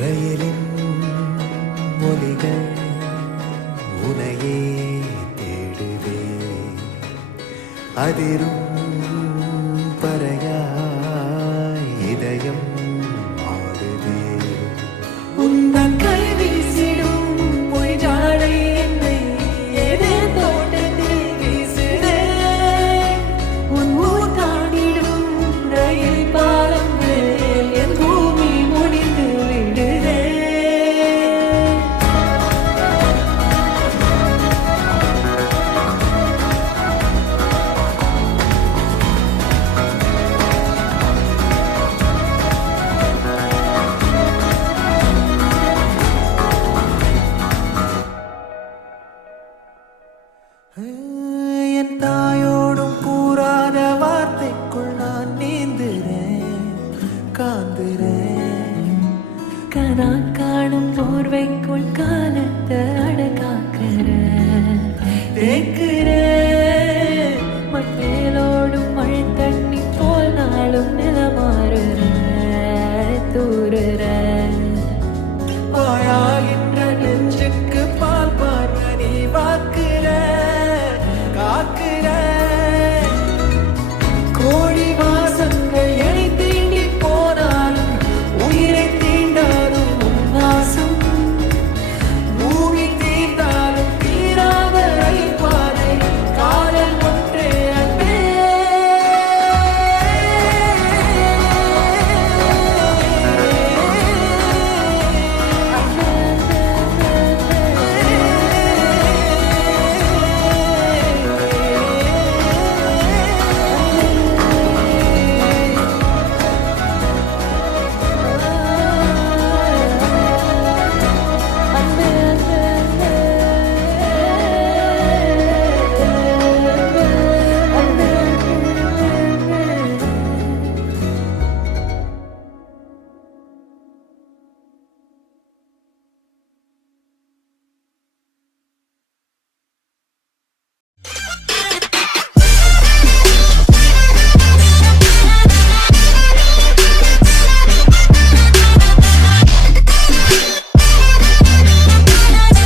ரயிலின் மொழிகள் உனையே தேடுவே அதிரும் பறையாய் இதயம் ஆடுவே உந்தன் கை வீசிடும் பொய் ஜாடை என்னை ஏதே தோட்டத்தில் வீசுதே உன் ஊர் தாண்டிடும் ரயில் பாலம் மேல் என் பூமி முடிந்து விடுதே என் தாயோடும் கூறாத வார்த்தைக்குள் நான் நீந்துறேன் காந்துறேன் கனா காணும் போர்வைக்குள் காலத்தை அடக்காக்கிற தேக்குற மண்ணேலோடும் மழை தண்ணி போல் நாளும் நிலமாறுற தூறுற